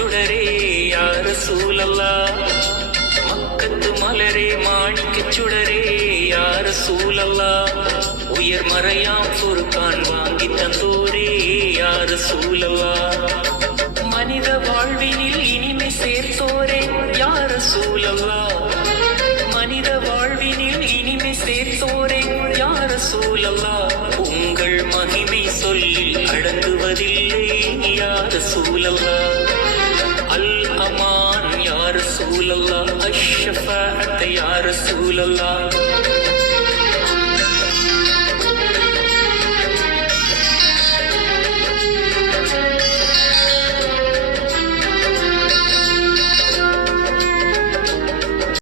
சுடரே யா ரசூலல்லாஹ் மக்கத்து மலரே மாணிக்கச் சுடரே யா ரசூலல்லாஹ் உயர் மறையாம் ஃபுர்கான் வாங்கி தந்தோரே யா ரசூலல்லாஹ் மனித வாழ்வினில் இனிமை சேர்த்தோரே யா ரசூலல்லாஹ் மனித வாழ்வினில் இனிமை சேர்த்தோரே யா ரசூலல்லாஹ் உங்கள் மகிமை சொல்லில் அடங்குவதில்லை யா ரசூலல்லாஹ் அல் அமான் யா ரசூலல்லாஹ் அஷ்ஷஃபாஅத் யா ரசூலல்லாஹ்